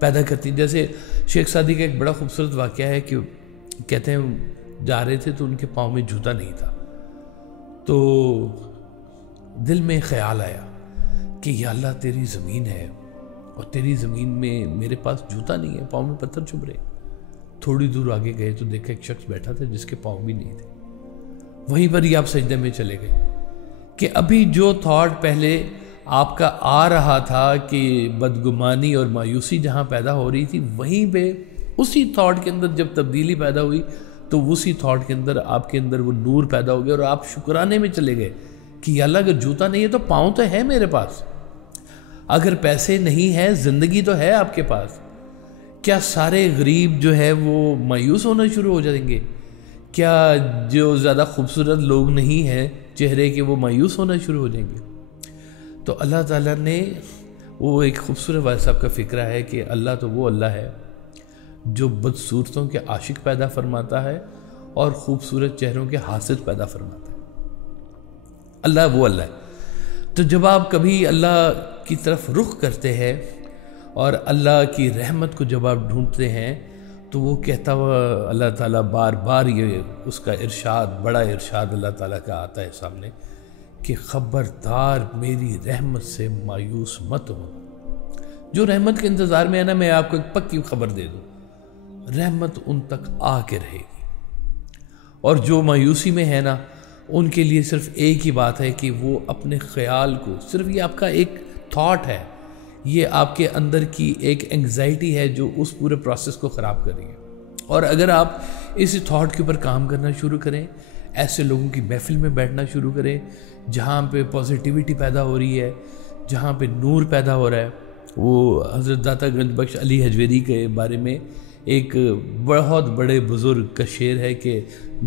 پیدا کرتی ہیں. جیسے شیخ سعدی کا ایک بڑا خوبصورت واقعہ ہے کہ کہتے ہیں جا رہے تھے تو ان کے پاؤں میں جوتا نہیں تھا، تو دل میں خیال آیا کہ یا اللہ تیری زمین ہے اور تیری زمین میں میرے پاس جوتا نہیں ہے، پاؤں میں پتھر چبھ رہے. تھوڑی دور آگے گئے تو دیکھا ایک شخص بیٹھا تھا جس کے پاؤں بھی نہیں تھے. وہیں پر ہی آپ سجدے میں چلے گئے کہ ابھی جو تھاٹ پہلے آپ کا آ رہا تھا کہ بدگمانی اور مایوسی جہاں پیدا ہو رہی تھی، وہیں پہ اسی تھاٹ کے اندر جب تبدیلی پیدا ہوئی تو اسی تھاٹ کے اندر آپ کے اندر وہ نور پیدا ہو گیا اور آپ شکرانے میں چلے گئے کہ یا اللہ اگر جوتا نہیں ہے تو پاؤں تو ہے میرے پاس، اگر پیسے نہیں ہے زندگی تو ہے آپ کے پاس. کیا سارے غریب جو ہے وہ مایوس ہونا شروع ہو جائیں گے؟ کیا جو زیادہ خوبصورت لوگ نہیں ہیں چہرے کے وہ مایوس ہونا شروع ہو جائیں گے؟ تو اللہ تعالیٰ نے وہ ایک خوبصورت والد صاحب کا فکرہ ہے کہ اللہ تو وہ اللہ ہے جو بدصورتوں کے عاشق پیدا فرماتا ہے اور خوبصورت چہروں کے حاسد پیدا فرماتا ہے. اللہ وہ اللہ ہے. تو جب آپ کبھی اللہ کی طرف رخ کرتے ہیں اور اللہ کی رحمت کو جب آپ ڈھونڈتے ہیں تو وہ کہتا ہوا اللہ تعالیٰ بار بار یہ اس کا ارشاد، بڑا ارشاد اللہ تعالیٰ کا آتا ہے سامنے کہ خبردار میری رحمت سے مایوس مت ہو. جو رحمت کے انتظار میں ہے نا، میں آپ کو ایک پکی خبر دے دوں، رحمت ان تک آ کے رہے گی. اور جو مایوسی میں ہے نا، ان کے لیے صرف ایک ہی بات ہے کہ وہ اپنے خیال کو، صرف یہ آپ کا ایک تھاٹ ہے، یہ آپ کے اندر کی ایک انگزائٹی ہے جو اس پورے پروسیس کو خراب کر رہی ہے. اور اگر آپ اسی تھاٹ کے اوپر کام کرنا شروع کریں، ایسے لوگوں کی محفل میں بیٹھنا شروع کریں جہاں پہ پازیٹیوٹی پیدا ہو رہی ہے، جہاں پہ نور پیدا ہو رہا ہے. وہ حضرت داتا گنج بخش علی حجویری کے بارے میں ایک بہت بڑے بزرگ کا شعر ہے کہ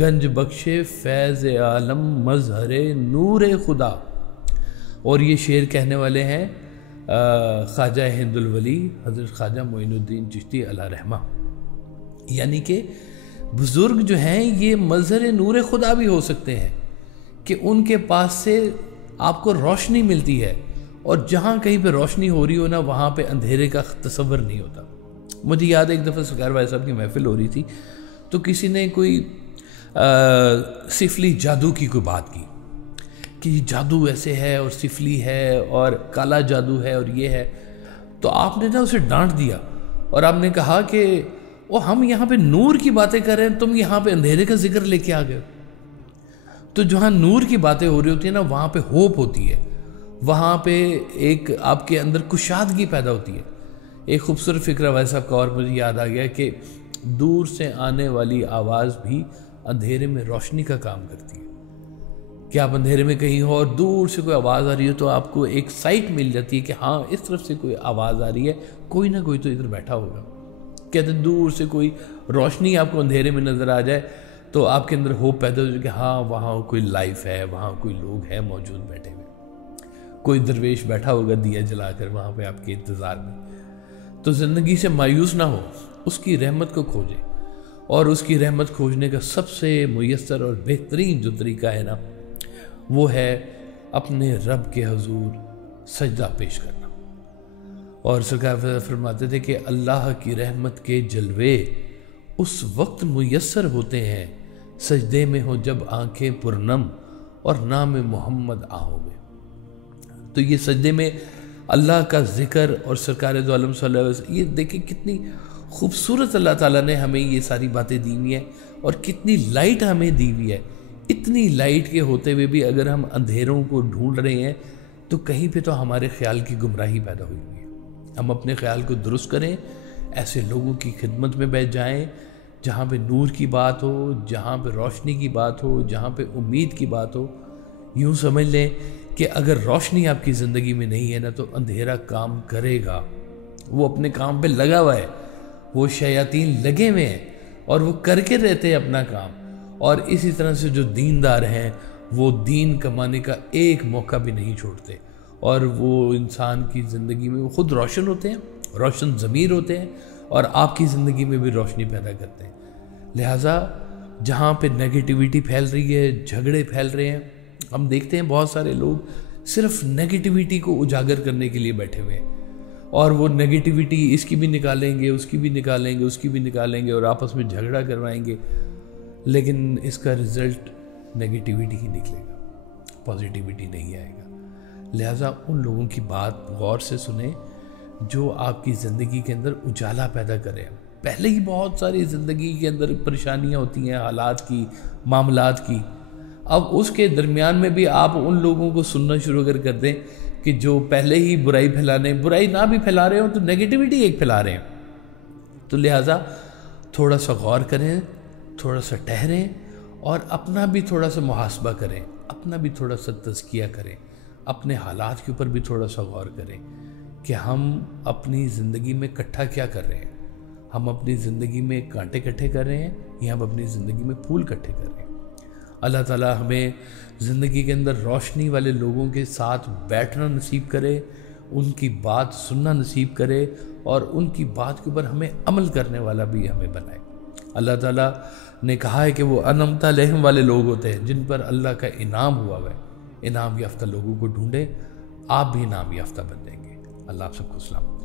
گنج بخش فیض عالم مظہر نور خدا، اور یہ شعر کہنے والے ہیں خواجہ ہند الولی حضرت خواجہ معین الدین چشتی علیہ رحمہ. یعنی کہ بزرگ جو ہیں یہ مظہر نور خدا بھی ہو سکتے ہیں کہ ان کے پاس سے آپ کو روشنی ملتی ہے، اور جہاں کہیں پہ روشنی ہو رہی ہو نا، وہاں پہ اندھیرے کا تصور نہیں ہوتا. مجھے یاد ہے ایک دفعہ سرکار بھائی صاحب کی محفل ہو رہی تھی تو کسی نے کوئی سفلی جادو کی کوئی بات کی کہ یہ جادو ایسے ہے اور سفلی ہے اور کالا جادو ہے اور یہ ہے. تو آپ نے نا اسے ڈانٹ دیا اور آپ نے کہا کہ وہ ہم یہاں پہ نور کی باتیں کر رہے ہیں، تم یہاں پہ اندھیرے کا ذکر لے کے آ گئے. تو جہاں نور کی باتیں ہو رہی ہوتی ہیں نا، وہاں پہ ہوپ ہوتی ہے، وہاں پہ ایک آپ کے اندر کشادگی پیدا ہوتی ہے. ایک خوبصورت فکرہ وائس صاحب کا اور مجھے یاد آ گیا کہ دور سے آنے والی آواز بھی اندھیرے میں روشنی کا کام کرتی ہے. کہ آپ اندھیرے میں کہیں ہو اور دور سے کوئی آواز آ رہی ہے تو آپ کو ایک سائٹ مل جاتی ہے کہ ہاں اس طرف سے کوئی آواز آ رہی ہے، کوئی نہ کوئی تو ادھر بیٹھا ہوگا. کہتے ہیں دور سے کوئی روشنی آپ کو اندھیرے میں نظر آ جائے تو آپ کے اندر ہوپ پیدا ہو جائے کہ ہاں وہاں کوئی لائف ہے، وہاں کوئی لوگ ہیں موجود بیٹھے ہوئے، کوئی درویش بیٹھا ہوگا دیا جلا کر وہاں پہ آپ کے انتظار میں. تو زندگی سے مایوس نہ ہو، اس کی رحمت کو کھوجے، اور اس کی رحمت کھوجنے کا سب سے میسر اور بہترین جو طریقہ ہے نا، وہ ہے اپنے رب کے حضور سجدہ پیش کرنا. اور سرکار فرماتے تھے کہ اللہ کی رحمت کے جلوے اس وقت میسر ہوتے ہیں سجدے میں ہو جب آنکھیں پرنم اور نام محمد آہو میں. تو یہ سجدے میں اللہ کا ذکر اور سرکار دو عالم صلی اللہ علیہ وسلم، یہ دیکھیں کتنی خوبصورت اللہ تعالیٰ نے ہمیں یہ ساری باتیں دی ہوئی ہیں اور کتنی لائٹ ہمیں دی ہوئی ہے. اتنی لائٹ کے ہوتے ہوئے بھی اگر ہم اندھیروں کو ڈھونڈ رہے ہیں تو کہیں پہ تو ہمارے خیال کی گمراہی پیدا ہوئی ہوئی ہے. ہم اپنے خیال کو درست کریں، ایسے لوگوں کی خدمت میں بیٹھ جائیں جہاں پہ نور کی بات ہو، جہاں پہ روشنی کی بات ہو، جہاں پہ امید کی بات ہو. یوں سمجھ لیں کہ اگر روشنی آپ کی زندگی میں نہیں ہے نا تو اندھیرا کام کرے گا. وہ اپنے کام پہ لگا ہوا ہے، وہ شیاطین لگے ہوئے ہیں اور وہ کر کے رہتے ہیں اپنا کام. اور اسی طرح سے جو دیندار ہیں وہ دین کمانے کا ایک موقع بھی نہیں چھوڑتے، اور وہ انسان کی زندگی میں وہ خود روشن ہوتے ہیں، روشن ضمیر ہوتے ہیں، اور آپ کی زندگی میں بھی روشنی پیدا کرتے ہیں. لہٰذا جہاں پہ نیگیٹیوٹی پھیل رہی ہے، جھگڑے پھیل رہے ہیں، ہم دیکھتے ہیں بہت سارے لوگ صرف نیگیٹیوٹی کو اجاگر کرنے کے لیے بیٹھے ہوئے ہیں. اور وہ نگیٹیوٹی اس کی بھی نکالیں گے، اس کی بھی نکالیں گے، اس کی بھی نکالیں گے، اور آپس میں جھگڑا کروائیں گے، لیکن اس کا رزلٹ نگیٹیوٹی ہی نکلے گا، پازیٹیوٹی نہیں آئے گا۔ لہٰذا ان لوگوں کی بات غور سے سنیں جو آپ کی زندگی کے اندر اجالا پیدا کریں۔ پہلے ہی بہت ساری زندگی کے اندر پریشانیاں ہوتی ہیں، حالات کی، معاملات کی، اب اس کے درمیان میں بھی آپ ان لوگوں کو سننا شروع کر دیں کہ جو پہلے ہی برائی پھیلانے، برائی نہ بھی پھیلا رہے ہوں تو نیگیٹیوٹی ایک پھیلا رہے ہیں۔ تو لہٰذا تھوڑا سا غور کریں، تھوڑا سا ٹھہریں، اور اپنا بھی تھوڑا سا محاسبہ کریں، اپنا بھی تھوڑا سا تزکیہ کریں، اپنے حالات کے اوپر بھی تھوڑا سا غور کریں کہ ہم اپنی زندگی میں اکٹھا کیا کر رہے ہیں۔ ہم اپنی زندگی میں کانٹے اکٹھے کر رہے ہیں یا ہم اپنی زندگی میں پھول اکٹھے کر رہے ہیں۔ اللہ تعالیٰ ہمیں زندگی کے اندر روشنی والے لوگوں کے ساتھ بیٹھنا نصیب کرے، ان کی بات سننا نصیب کرے، اور ان کی بات کے اوپر ہمیں عمل کرنے والا بھی ہمیں بنائے۔ اللہ تعالیٰ نے کہا ہے کہ وہ انعمت علیہم والے لوگ ہوتے ہیں جن پر اللہ کا انعام ہوا ہے۔ انعام یافتہ لوگوں کو ڈھونڈیں، آپ بھی انعام یافتہ بن جائیں گے۔ اللہ آپ سب کو سلام۔